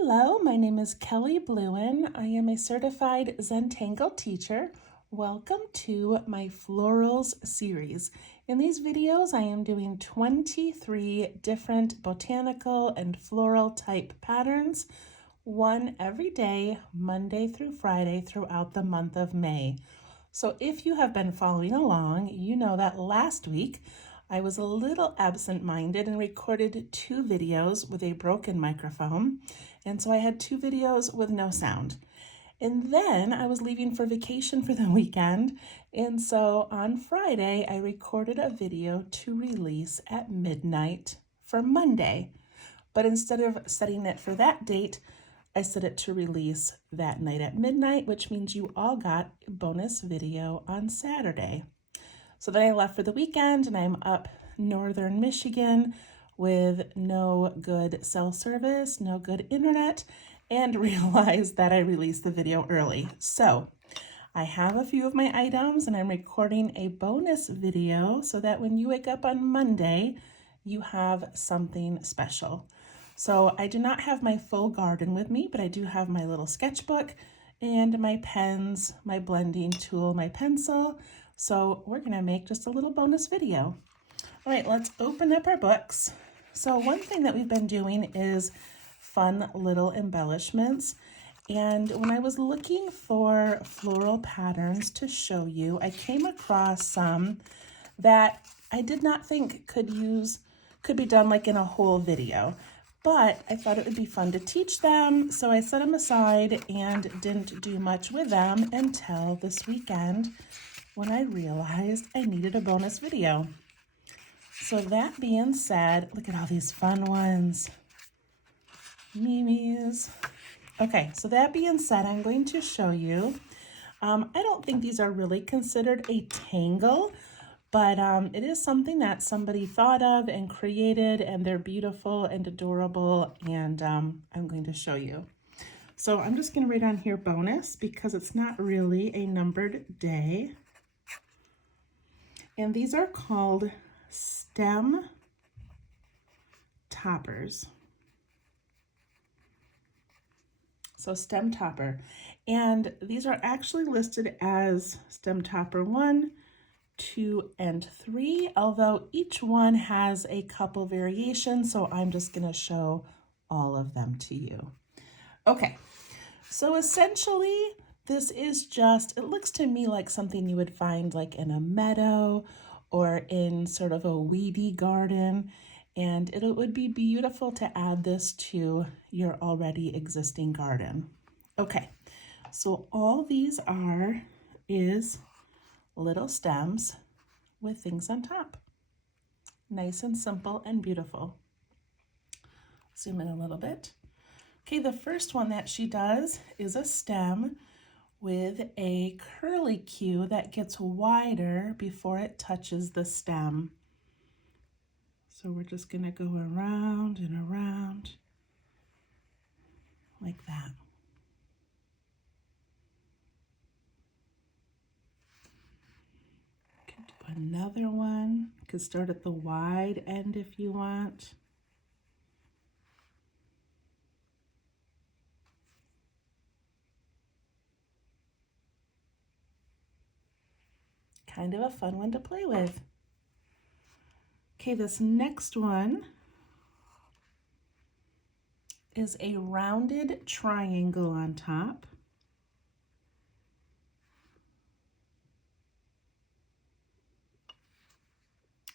Hello, my name is Kelly Bluen. I am a certified Zentangle teacher. Welcome to my Florals series. In these videos, I am doing 23 different botanical and floral type patterns, one every day, Monday through Friday, throughout the month of May. So if you have been following along, you know that last week I was a little absent-minded and recorded 2 videos with a broken microphone. And so I had 2 videos with no sound. And then I was leaving for vacation for the weekend. And so on Friday, I recorded a video to release at midnight for Monday. But instead of setting it for that date, I set it to release that night at midnight, which means you all got a bonus video on Saturday. So then I left for the weekend and I'm up northern Michigan with no good cell service, no good internet, and realized that I released the video early. So I have a few of my items and I'm recording a bonus video so that when you wake up on Monday, you have something special. So I do not have my full garden with me, but I do have my little sketchbook and my pens, my blending tool, my pencil. So we're gonna make just a little bonus video. All right, let's open up our books. So one thing that we've been doing is fun little embellishments. And when I was looking for floral patterns to show you, I came across some that I did not think could be done like in a whole video. But I thought it would be fun to teach them, so I set them aside and didn't do much with them until this weekend when I realized I needed a bonus video. So that being said, look at all these fun ones. Mimis. Okay, so that being said, I'm going to show you. I don't think these are really considered a tangle, but it is something that somebody thought of and created, and they're beautiful and adorable, and I'm going to show you. So I'm just going to write on here bonus because it's not really a numbered day. And these are called stem toppers. So stem topper. And these are actually listed as stem topper 1, 2, and 3, although each one has a couple variations, so I'm just going to show all of them to you. Okay, so essentially this is just, it looks to me like something you would find like in a meadow or in sort of a weedy garden, and it would be beautiful to add this to your already existing garden. Okay, so all these is little stems with things on top. Nice and simple and beautiful. Zoom in a little bit. Okay, the first one that she does is a stem with a curlicue that gets wider before it touches the stem. So we're just gonna go around and around like that. Could do another one. Could start at the wide end if you want. Kind of a fun one to play with. Okay, this next one is a rounded triangle on top.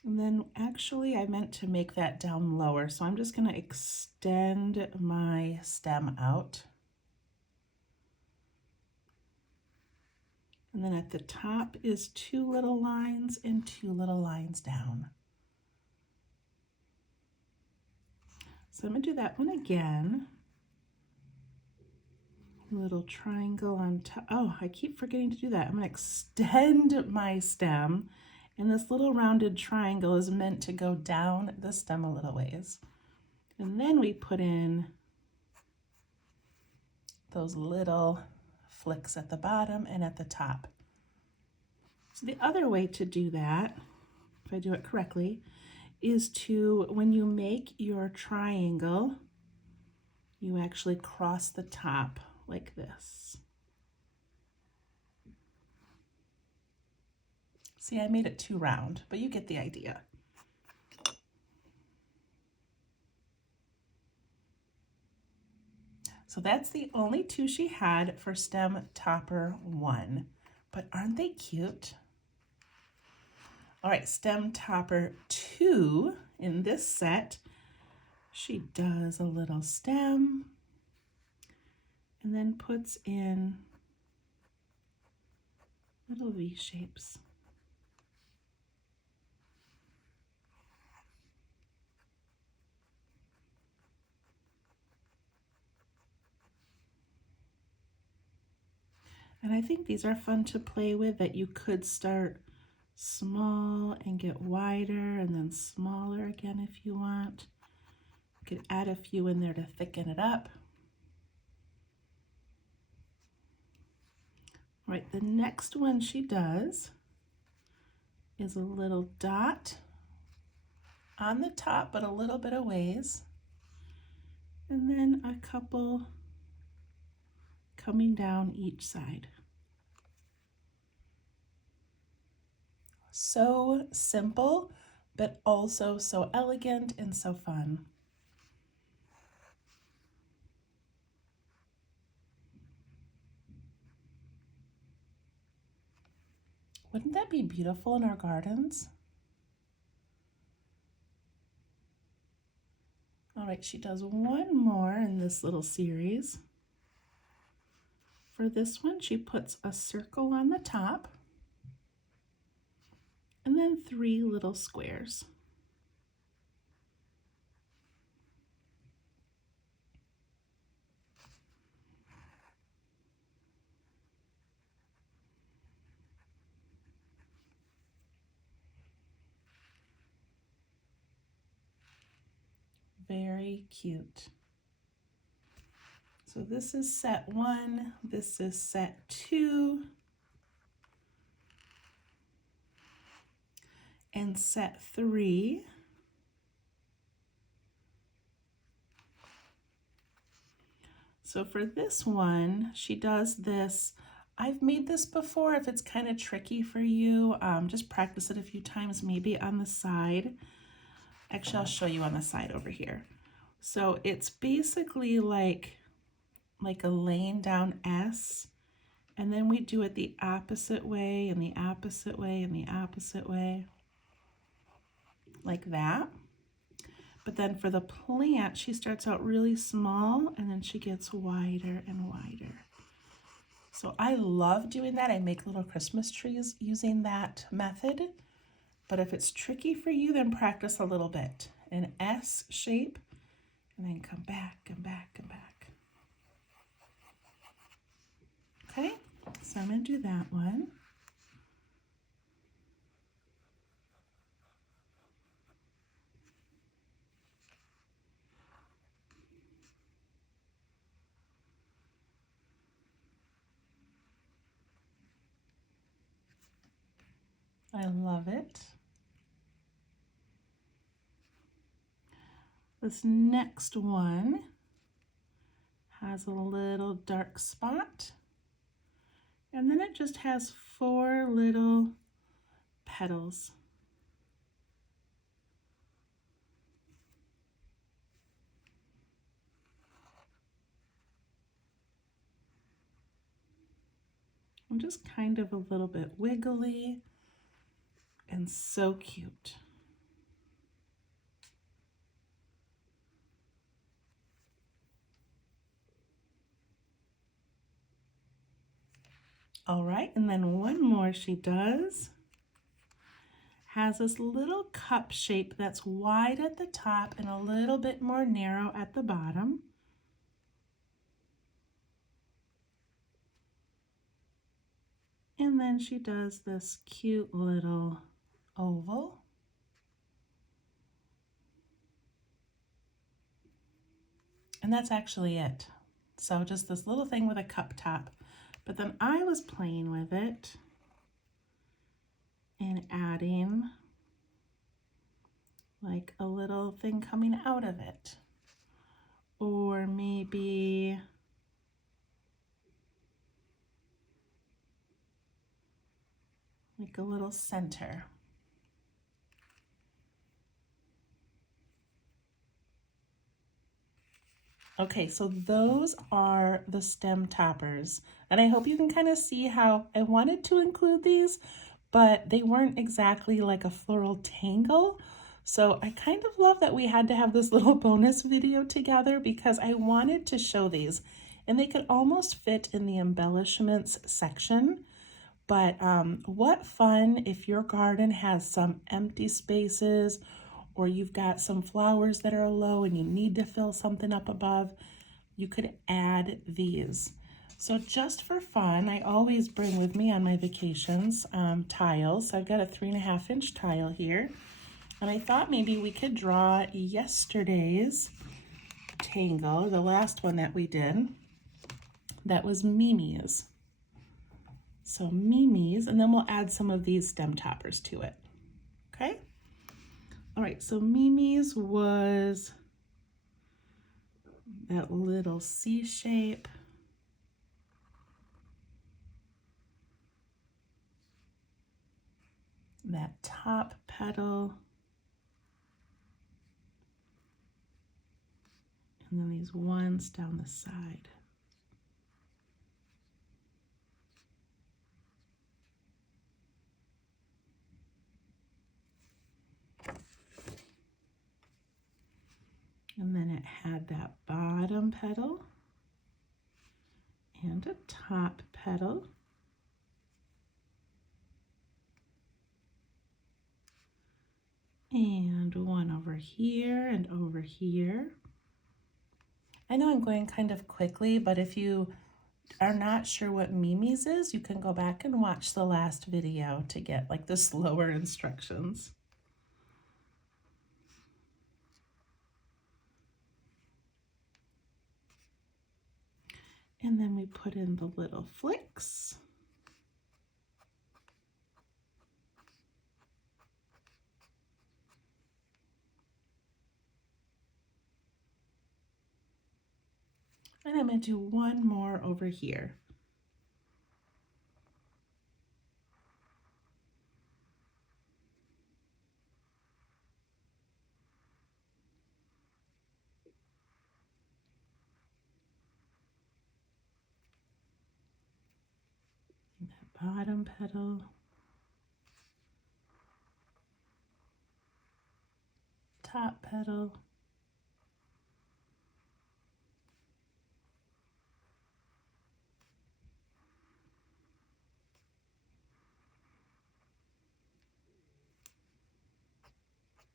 And then actually I meant to make that down lower, so I'm just going to extend my stem out. And then at the top is 2 little lines and 2 little lines down. So I'm going to do that one again. Little triangle on top. Oh, I keep forgetting to do that. I'm going to extend my stem, and this little rounded triangle is meant to go down the stem a little ways. And then we put in those little flicks at the bottom and at the top. So the other way to do that, if I do it correctly, is to, when you make your triangle, you actually cross the top like this. See, I made it too round, but you get the idea. So that's the only two she had for stem topper 1, but aren't they cute? All right, stem topper 2 in this set, she does a little stem and then puts in little V shapes. And I think these are fun to play with, that you could start small and get wider and then smaller again if you want. You could add a few in there to thicken it up. All right, the next one she does is a little dot on the top, but a little bit of ways. And then a couple coming down each side. So simple, but also so elegant and so fun. Wouldn't that be beautiful in our gardens? All right, she does one more in this little series. For this one, she puts a circle on the top and then 3 little squares. Very cute. So this is set 1, this is set 2, and set 3. So for this one, she does this. I've made this before. If it's kind of tricky for you, just practice it a few times, maybe on the side. Actually, I'll show you on the side over here. So it's basically like a laying down S, and then we do it the opposite way and the opposite way and the opposite way, like that. But then for the plant, she starts out really small and then she gets wider and wider. So I love doing that. I make little Christmas trees using that method. But if it's tricky for you, then practice a little bit. An S shape, and then come back and back and back. Okay, so I'm going to do that one. I love it. This next one has a little dark spot, and then it just has 4 little petals. And just kind of a little bit wiggly and so cute. All right, and then one more she does. Has this little cup shape that's wide at the top and a little bit more narrow at the bottom. And then she does this cute little oval. And that's actually it. So just this little thing with a cup top. But then I was playing with it and adding like a little thing coming out of it. Or maybe make a little center. Okay, so those are the stem toppers. And I hope you can kind of see how I wanted to include these, but they weren't exactly like a floral tangle. So I kind of love that we had to have this little bonus video together because I wanted to show these, and they could almost fit in the embellishments section. But what fun if your garden has some empty spaces, or you've got some flowers that are low and you need to fill something up above, you could add these. So just for fun, I always bring with me on my vacations tiles. I've got a 3.5-inch tile here, and I thought maybe we could draw yesterday's tangle, the last one that we did. That was Mimi's. So Mimi's, and then we'll add some of these stem toppers to it. Okay? All right, so Mimi's was that little C shape. That top petal. And then these ones down the side. And then it had that bottom petal and a top petal. And one over here and over here. I know I'm going kind of quickly, but if you are not sure what Mimi's is, you can go back and watch the last video to get like the slower instructions. And then we put in the little flicks. And I'm going to do one more over here. And that bottom petal. Top petal.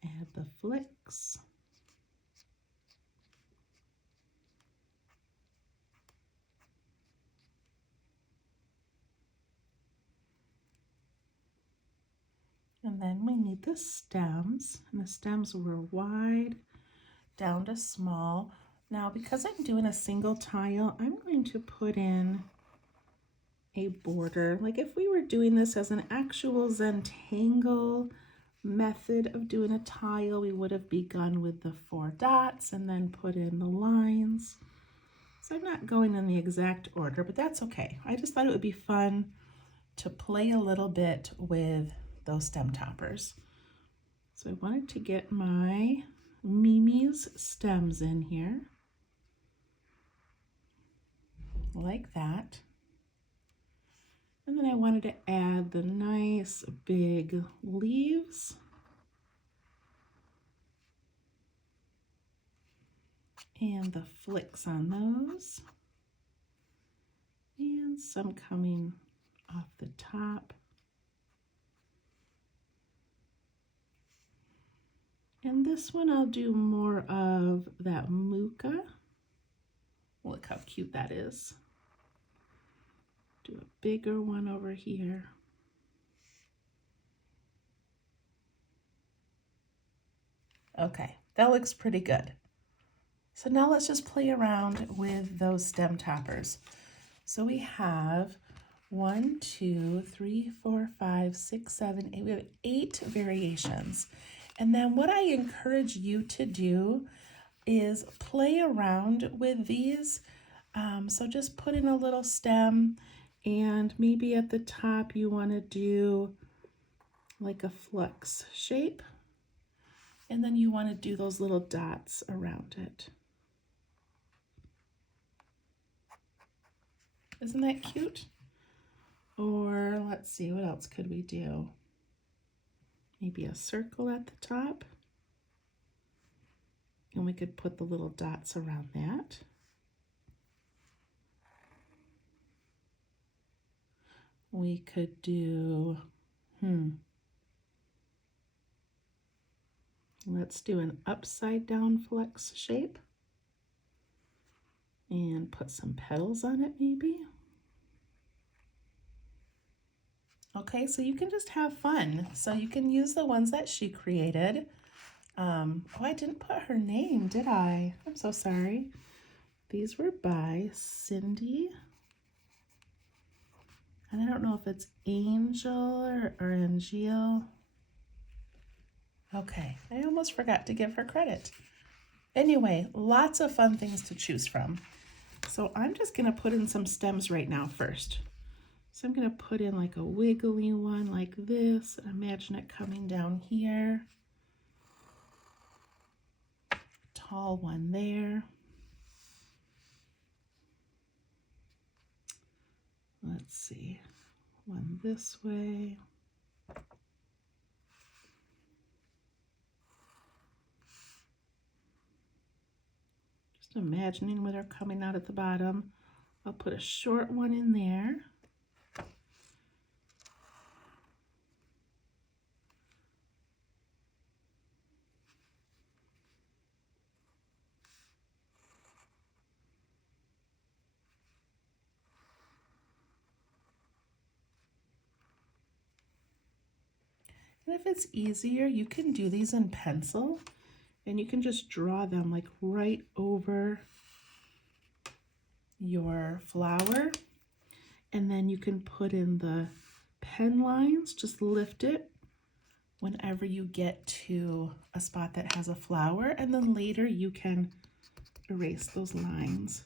Add the flicks. And then we need the stems, and the stems were wide down to small. Now, because I'm doing a single tile, I'm going to put in a border. Like if we were doing this as an actual Zentangle method of doing a tile, we would have begun with the 4 dots and then put in the lines. So I'm not going in the exact order, but that's okay. I just thought it would be fun to play a little bit with those stem toppers. So I wanted to get my Mimi's stems in here, like that. And then I wanted to add the nice big leaves. And the flicks on those. And some coming off the top. And this one I'll do more of that muka. Look how cute that is. Do a bigger one over here. Okay, that looks pretty good. So now let's just play around with those stem toppers. So we have 1, 2, 3, 4, 5, 6, 7, 8. We have 8 variations. And then what I encourage you to do is play around with these. So just put in a little stem, and maybe at the top you want to do like a flux shape. And then you want to do those little dots around it. Isn't that cute? Or let's see, what else could we do? Maybe a circle at the top. And we could put the little dots around that. We could do, let's do an upside down flex shape and put some petals on it maybe. Okay, so you can just have fun. So you can use the ones that she created. Oh, I didn't put her name, did I? I'm so sorry. These were by Cindy. And I don't know if it's Angel or Angiel. Okay, I almost forgot to give her credit. Anyway, lots of fun things to choose from. So I'm just gonna put in some stems right now first. So I'm gonna put in like a wiggly one like this. Imagine it coming down here. Tall one there. Let's see, one this way. Just imagining where they're coming out at the bottom. I'll put a short one in there. And if it's easier, you can do these in pencil and you can just draw them like right over your flower. And then you can put in the pen lines, just lift it whenever you get to a spot that has a flower. And then later you can erase those lines.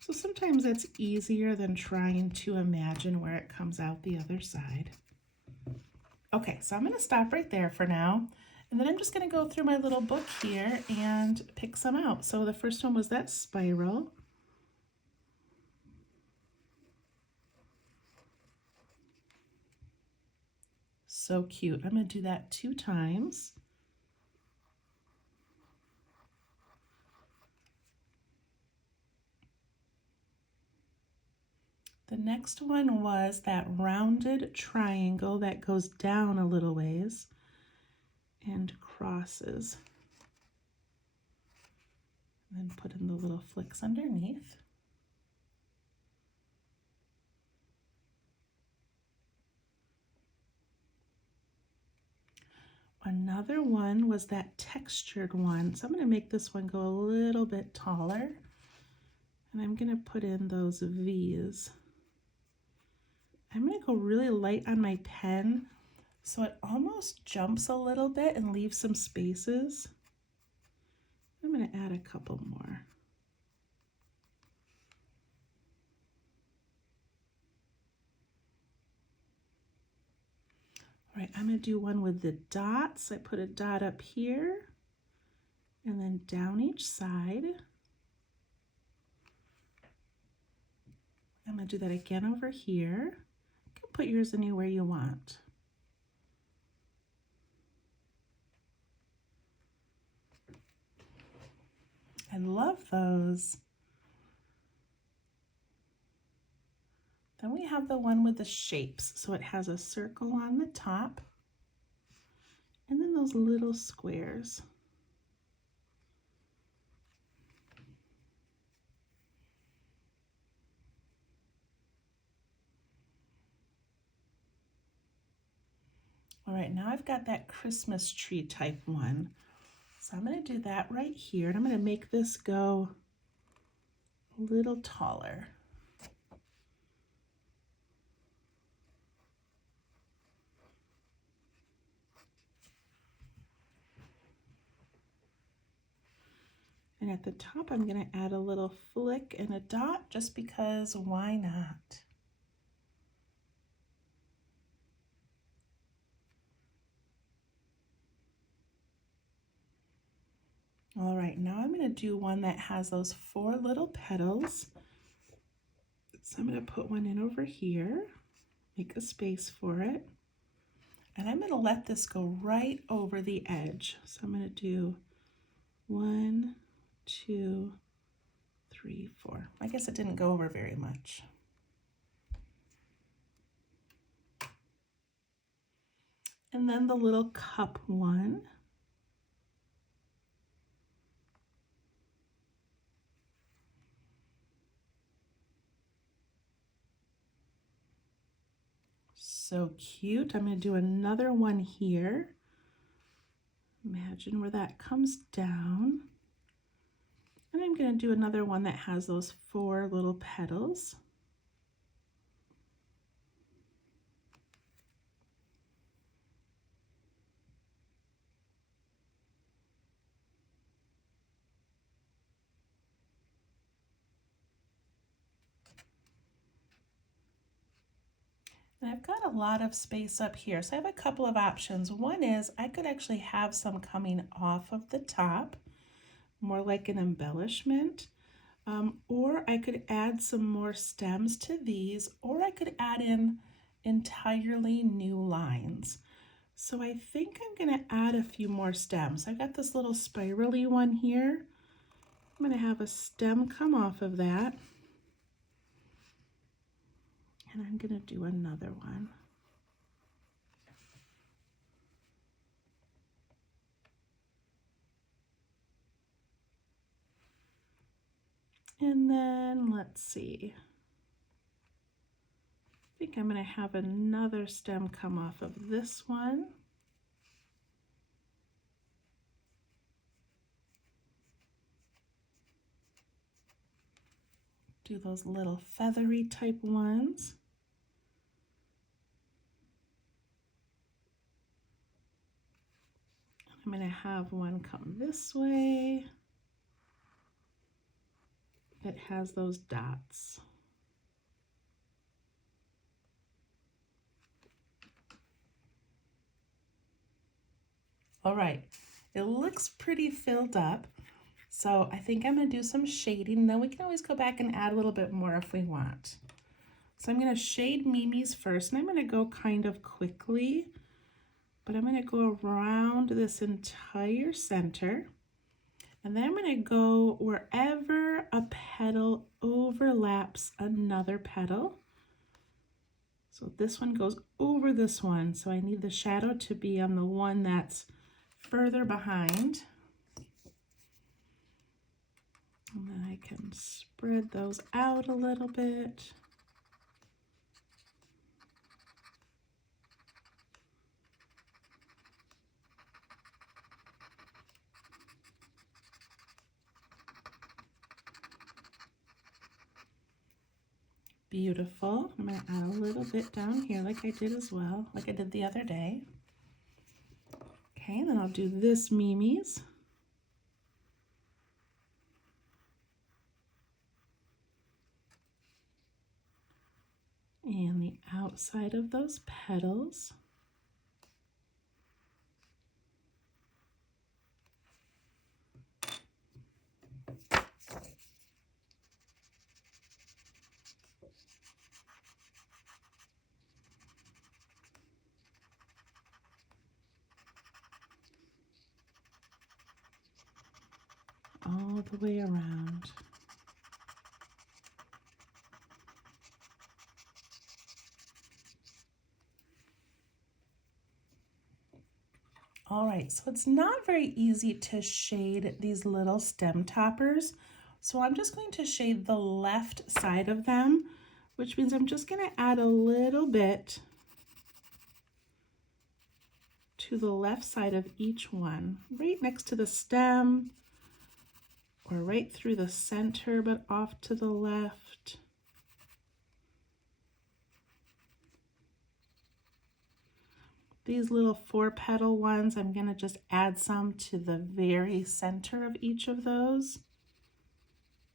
So sometimes that's easier than trying to imagine where it comes out the other side. Okay, so I'm going to stop right there for now. And then I'm just going to go through my little book here and pick some out. So the first one was that spiral. So cute. I'm going to do that 2 times. The next one was that rounded triangle that goes down a little ways and crosses. And then put in the little flicks underneath. Another one was that textured one. So I'm going to make this one go a little bit taller. And I'm going to put in those V's. I'm going to go really light on my pen so it almost jumps a little bit and leaves some spaces. I'm going to add a couple more. All right, I'm going to do one with the dots. I put a dot up here and then down each side. I'm going to do that again over here. You can put yours anywhere you want. I love those. Then we have the one with the shapes. So it has a circle on the top and then those little squares. All right, now I've got that Christmas tree type one. So I'm going to do that right here, and I'm going to make this go a little taller. And at the top, I'm going to add a little flick and a dot just because why not? All right, now I'm going to do one that has those 4 little petals. So I'm going to put one in over here, make a space for it. And I'm going to let this go right over the edge. So I'm going to do 1, 2, 3, 4. I guess it didn't go over very much. And then the little cup one. So cute. I'm going to do another one here. Imagine where that comes down. And I'm going to do another one that has those 4 little petals. And I've got a lot of space up here, so I have a couple of options. One is I could actually have some coming off of the top, more like an embellishment, or I could add some more stems to these, or I could add in entirely new lines. So I think I'm going to add a few more stems. I've got this little spirally one here. I'm going to have a stem come off of that. And I'm going to do another one. And then let's see. I think I'm going to have another stem come off of this one. Do those little feathery type ones. I'm going to have one come this way. It has those dots. All right, it looks pretty filled up. So I think I'm going to do some shading. Then we can always go back and add a little bit more if we want. So I'm going to shade Mimi's first, and I'm going to go kind of quickly, but I'm going to go around this entire center. And then I'm going to go wherever a petal overlaps another petal. So this one goes over this one. So I need the shadow to be on the one that's further behind. And then I can spread those out a little bit. Beautiful. I'm going to add a little bit down here like I did as well, like I did the other day. Okay, then I'll do this Mimi's. And the outside of those petals. All the way around. All right, so it's not very easy to shade these little stem toppers. So I'm just going to shade the left side of them, which means I'm just going to add a little bit to the left side of each one, right next to the stem, or right through the center, but off to the left. These little 4-petal ones, I'm going to just add some to the very center of each of those.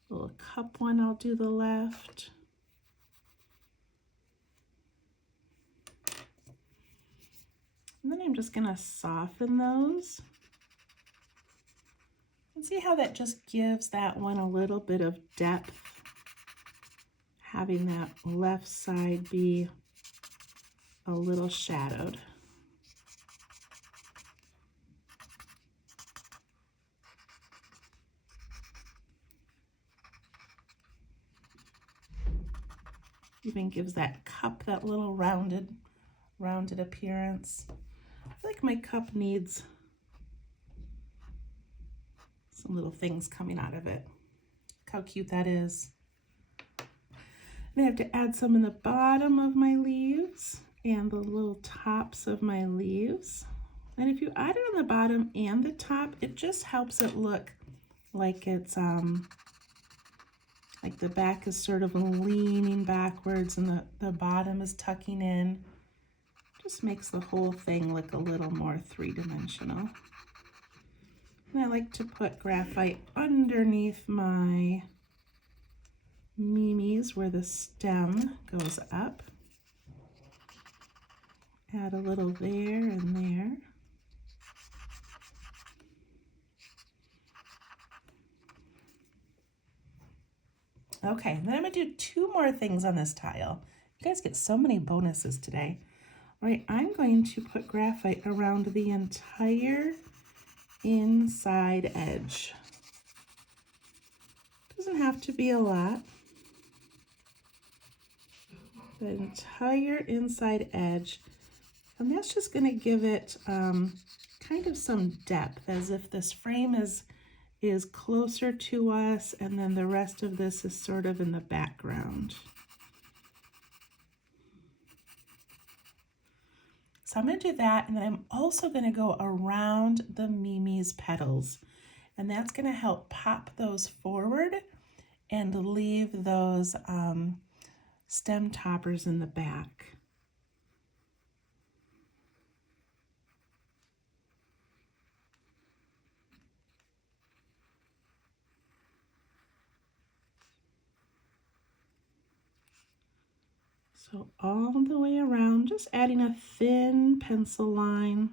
Little cup one, I'll do the left. And then I'm just going to soften those And see how that just gives that one a little bit of depth, having that left side be a little shadowed. Even gives that cup that little rounded appearance. I feel like my cup needs some little things coming out of it. Look how cute that is. And I have to add some in the bottom of my leaves and the little tops of my leaves. And if you add it on the bottom and the top, it just helps it look like it's like the back is sort of leaning backwards and the bottom is tucking in. Just makes the whole thing look a little more three-dimensional. And I like to put graphite underneath my mimes where the stem goes up. Add a little there and there. Okay, then I'm gonna do two more things on this tile. You guys get so many bonuses today. All right, I'm going to put graphite around the entire inside edge. Doesn't have to be a lot. The entire inside edge. And that's just gonna give it kind of some depth, as if this frame is closer to us, and then the rest of this is sort of in the background. So I'm going to do that, and then I'm also going to go around the mime's petals, and that's going to help pop those forward and leave those stem toppers in the back. So all the way around, just adding a thin pencil line.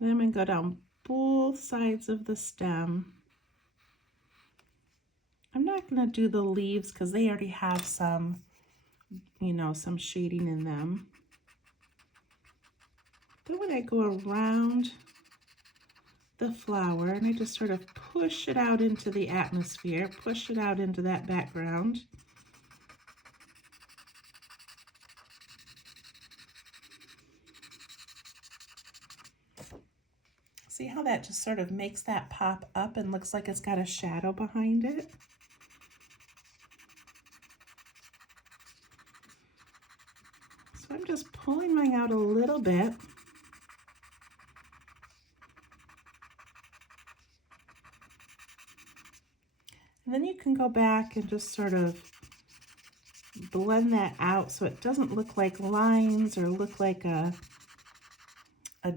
Then I'm going to go down both sides of the stem. I'm not going to do the leaves because they already have some, you know, some shading in them. Then when I go around the flower and I just sort of push it out into the atmosphere, push it out into that background. See how that just sort of makes that pop up and looks like it's got a shadow behind it? So I'm just pulling mine out a little bit. And then you can go back and just sort of blend that out so it doesn't look like lines or look like a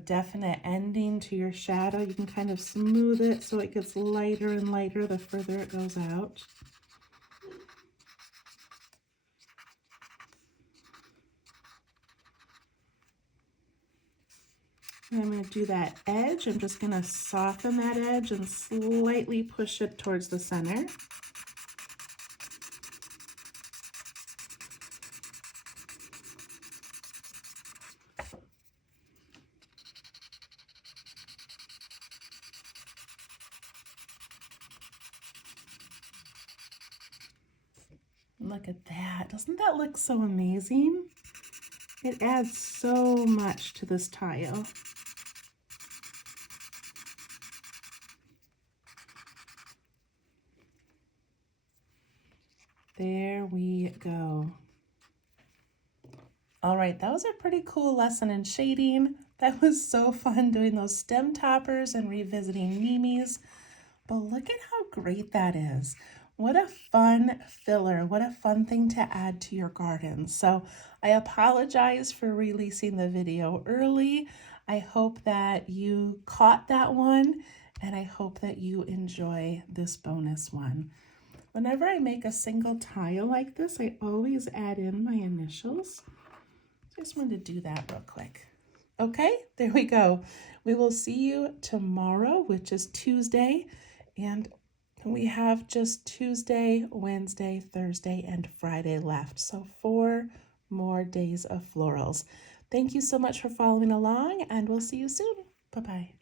definite ending to your shadow. You can kind of smooth it so it gets lighter and lighter the further it goes out. And I'm going to do that edge. I'm just going to soften that edge and slightly push it towards the center. Look at that. Doesn't that look so amazing? It adds so much to this tile. There we go. All right, that was a pretty cool lesson in shading. That was so fun doing those stem toppers and revisiting mimes. But look at how great that is. What a fun filler. What a fun thing to add to your garden. So I apologize for releasing the video early. I hope that you caught that one, and I hope that you enjoy this bonus one. Whenever I make a single tile like this, I always add in my initials. So Just wanted to do that real quick. Okay, there we go. We will see you tomorrow, which is Tuesday, and we have just Tuesday, Wednesday, Thursday, and Friday left. So 4 more days of florals. Thank you so much for following along, and we'll see you soon. Bye-bye.